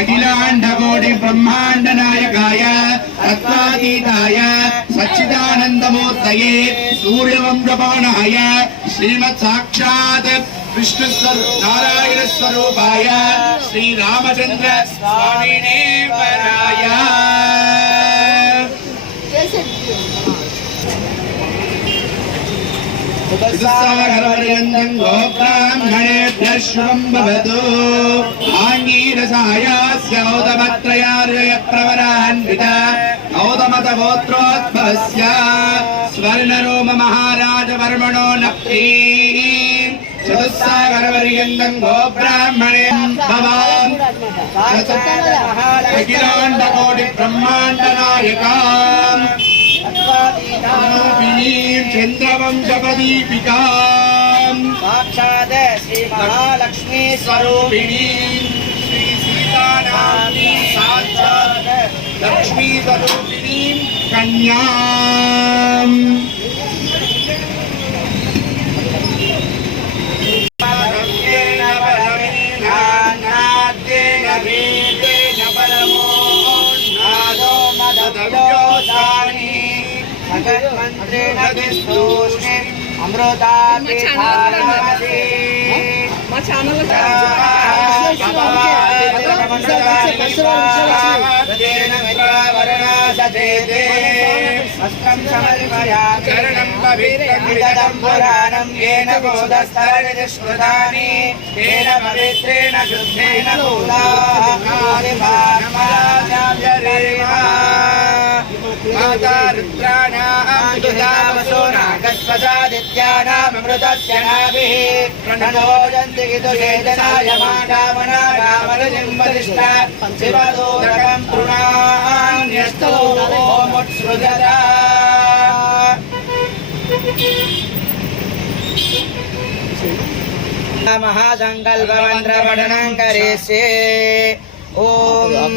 అఖిలాండకోటి బ్రహ్మాండ నాయకాయ తత్వాతీతాయ సచ్చిదానందమూర్తయే సూర్యవంశపాణాయ శ్రీమత్ సాక్షాత్ విష్ణు నారాయణ స్వరూపాయ శ్రీరామచంద్ర స్వామినే పరాయ ऋतुस्सागरपर्यन्तम् गोब्राह्मणेभ्यः शुभम् भवतु आङ्गीरसायास्य गौतमत्रयार्यप्रवरान्वित गौतमतगोत्रोद्भवस्य स्वर्णरोम महाराजवर्मणो नप्ती चतुस्सागरपर्यन्तम् गोब्राह्मणे भवान् अखिलाण्डकोटि कामिनीं चन्द्रवंशप्रदीपिकां साक्षात् श्रीमहालक्ष्मी स्वरूपिणीं श्रीसीतानाम्नी साक्षात् लक्ष्मीस्वरूपिणीं कन्याम् జగన్మంత్రేణ విస్తూష్ణి అమృతాభిధానమసి మా ఛానల్ చరణం పవిత్రం పురాణం ఏన బోధస్థాని స్మృతాని ఏన పవిత్రేణ శుద్ధేన ऋतस्य नाभिः प्रणोजन्ति हितुषेदनायमानामनामनुजिम्बदिष्टा शिवदूरकम् तृणान्यस्तु ओमुत्सृजरा महासङ्कल्पमन्त्रपठनं करिष्ये ॐ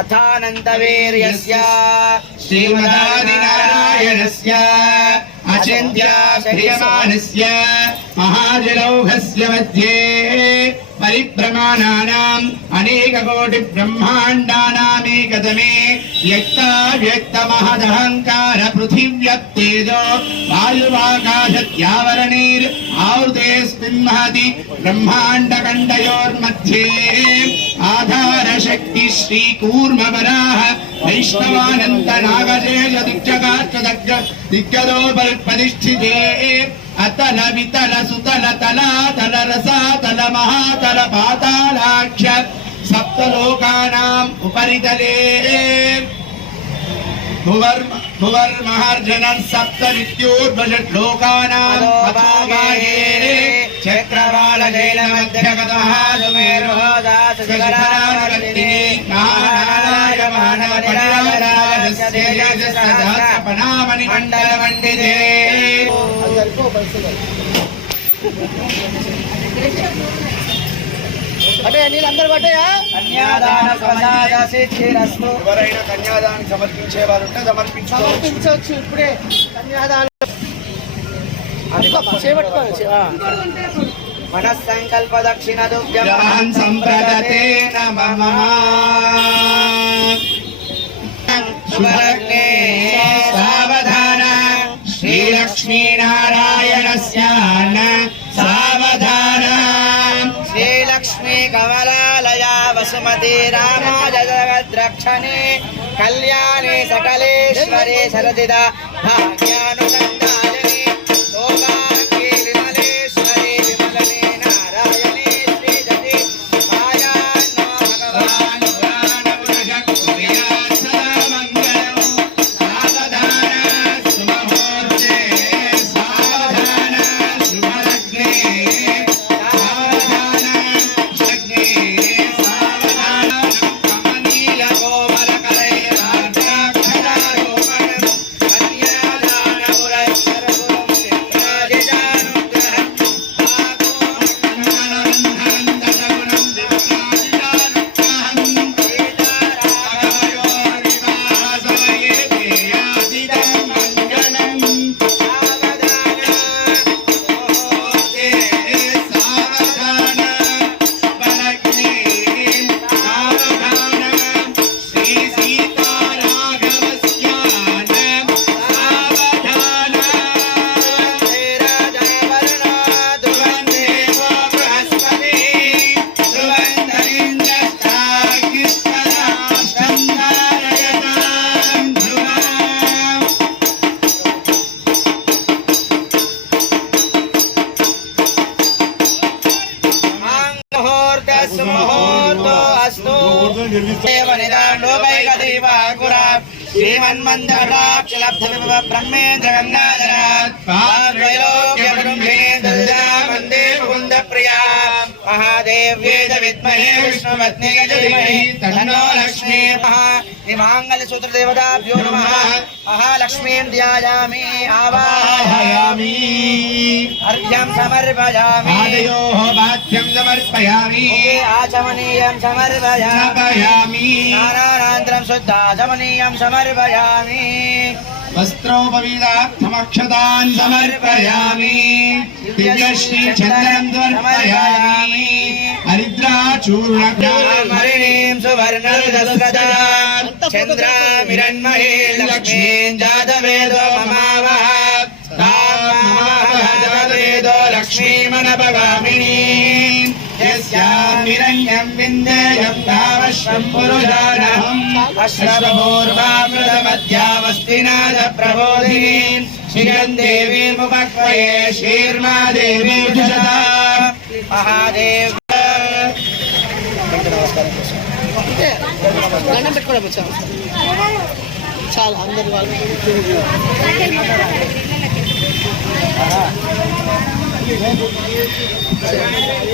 अथानन्तवीर्यस्य श्रीमदादिनारायणस्य अचिन्त्याभ्रियमाणस्य महाजलौघस्य मध्ये परिभ्रमाणानाम् अनेककोटिब्रह्माण्डानामेकतमे व्यक्ताव्यक्तमहदहङ्कार पृथिव्यप्तेजो वायुवाकाशत्यावरणैर् आवृतेऽस्मिन् महति ब्रह्माण्डकण्डयोर्मध्ये आधारशक्ति దిక్కరో పరిష్ఠితే అతల వితల సుతల తల తల రస తల మహాతల పాతాళాక్ష సప్తలోకానాం ఉపరితలే భువర్మహర్జన సప్త విద్యోర్భషట్లోకానాం అథోగాయే చక్రవాళ జైన మధ్యగతమహాసుమేరోదాస శిఖరానగత్తిని మహానారాయ మానవ శ్రేయాజనామని మండల మండిదే అంటే నీళ్ళందరూ కన్యాదాన ఎవరైనా సమర్పించే వారు ఉంటే సమర్పించవచ్చు ఇప్పుడే మనస్సంకల్ప దక్షిణ దుర్గం సంప్రదతే నమ. శుభలగ్నే సావధాన శ్రీలక్ష్మీనారాయణస్య సావధాన శ్రీలక్ష్మీ కమలాలయ వసుమతి రామాజగద్రక్షణే కళ్యాణి సకలేశ్వరి సరదిద భాగ్యానుసందాయని శ్రీమన్మందరాక్షలబ్ధ బ్రహ్మేంద్ర గంగాధరాత్ महादेव्येद विद्महे विष्णुमत्नेज धीमहि तन्नो लक्ष्मी हिमाङ्गलसूत्र देवताभ्यो नमः महालक्ष्मीं ध्यायामि आवाहयामि। अर्घ्यं समर्पयामि। समर्पयामि। आचमनीयं समर्पयामि। समर्पयामि। శుద్ధాచమనీయం సమర్పయామి దివ్యశ్రీ చందనం సమర్పయామి హరిద్రాచూర్ణ చంద్రామిరణ్మహే లక్ష్మీం జాతవేదో మమావహ వేదో లక్ష్మీమనపగామిని యస్యామిరణ్యం విందేయం తావశ్వం పురుషాణం అశ్వపూర్వామృతమధ్యావస్తినాద ప్రబోధిని శ్రియం దేవీముపక్వయే శ్రీర్మా దేవీ జుషదా మహాదేవ్ అంతే దండం పెట్టుకోవడం వచ్చాము చాలా అందరు వాళ్ళు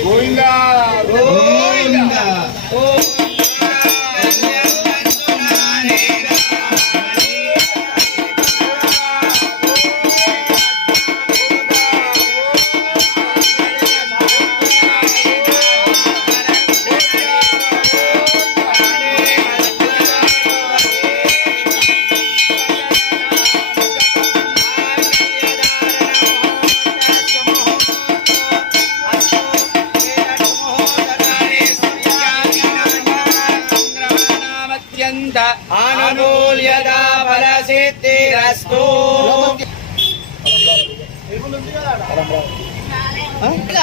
గోవిందా గోవింద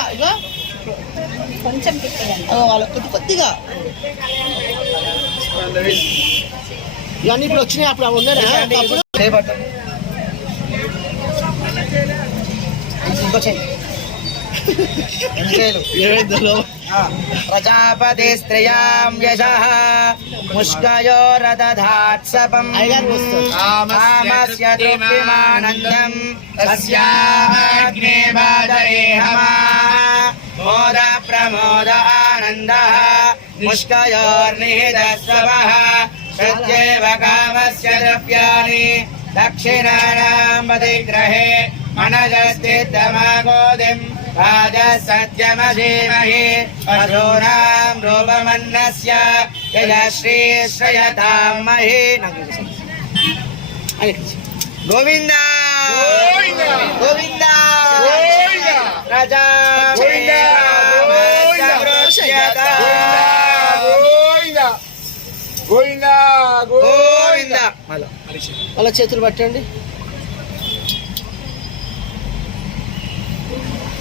ఇదిగో. కొంచెం వాళ్ళ కొద్ది కొద్దిగా. ఇవన్నీ ఇప్పుడు వచ్చినాయి అప్పుడు అవి ఉన్నారా ఇంకో प्रजापति स्त्रियाँ यश मुष्कयो रदधात्सपम् मोद प्रमोद आनंद मुष्कयोर्निहितस्वः श्रुत्येव काम द्रव्याणि। दक्षिणानां యశ్రీ శ్రయతాం మహి గోవింద గోవింద ప్రజా గోవిందా! గోవిందా! గోవిందా గోవిందా గోవింద వాళ్ళ చేతులు పట్టండి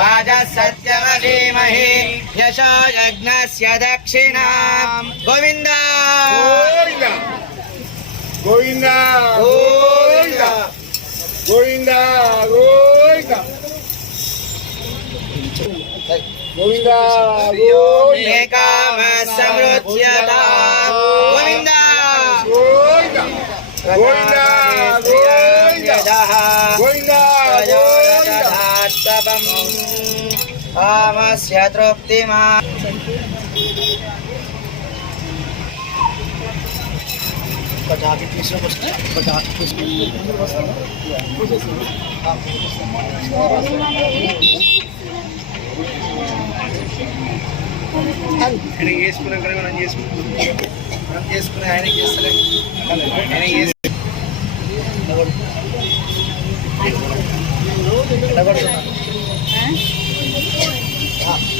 మనజశ్చిత్తమాగోదిం వాజः సత్యమధీమహి యశో యజ్ఞస్య దక్షిణాం గోవింద గోవిందా గోవిందా గోవింద గోవిందా గోవిందా గోవిందా గోవిందా కామస్య తృప్తిమా ఒక జాకెట్ తీసుకొని వస్తే ఒక జాకెట్ తీసుకొని చేసుకున్నాం కదా మనం చేసుకున్నాం మనం చేసుకునే ఆయన చేస్తలే ఆయన చేసి గోవింద గోవిందా గోవిందా గోవిందా పతిరస్య పతిమా మనుష్యేష భూయాశ వేసి నమస్కారం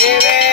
Amen.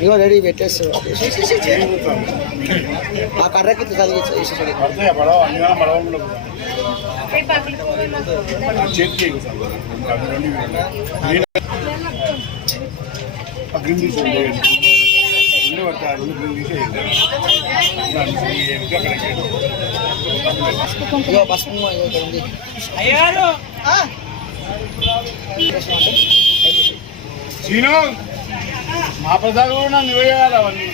ఇగో రెడీ పెట్టేస్తారు ఆ కర్రకి చేతికి గ్రీన్ తీసేయండి రెండు పడతారు గ్రీన్ తీసేయండి. ఇగో పసుపు ఉంది. సీను మా ప్రసాద్ కూడా నన్ను వేయాలి అవన్నీ.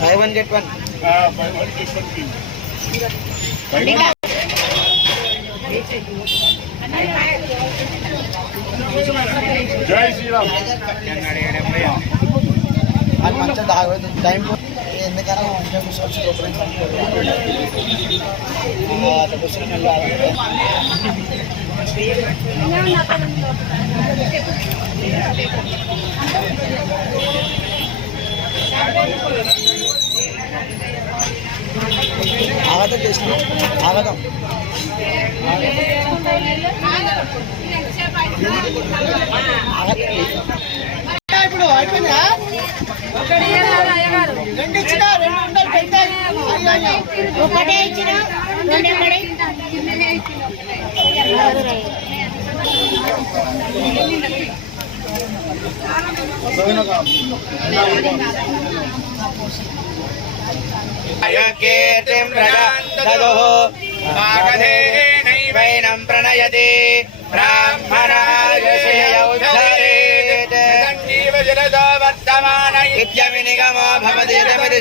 By one. గెట్ వన్ వాడికి ఇప్పటికి. పై వాడికి. జై శ్రీరామ్. టైం ఎందుకన్నా మంచిగా కూర్చోవచ్చు ఆగతం చేసిన ఆగతం. ఆగతం రెండు ఇచ్చినా రెండు ఉండాలి పెద్ద ఒకటే ఇచ్చిన రెండే పడే कीर्तिं प्रजान्तदुः मागधेनैवैनं प्रणयति ब्राह्मणाय श्रेयौद्धरेत् విరదో వర్తమాన నిత్యమి నిగమో భవతి రమతి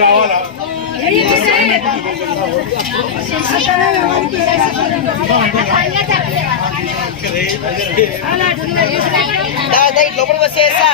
రావాలా లోపలికి వచ్చేసా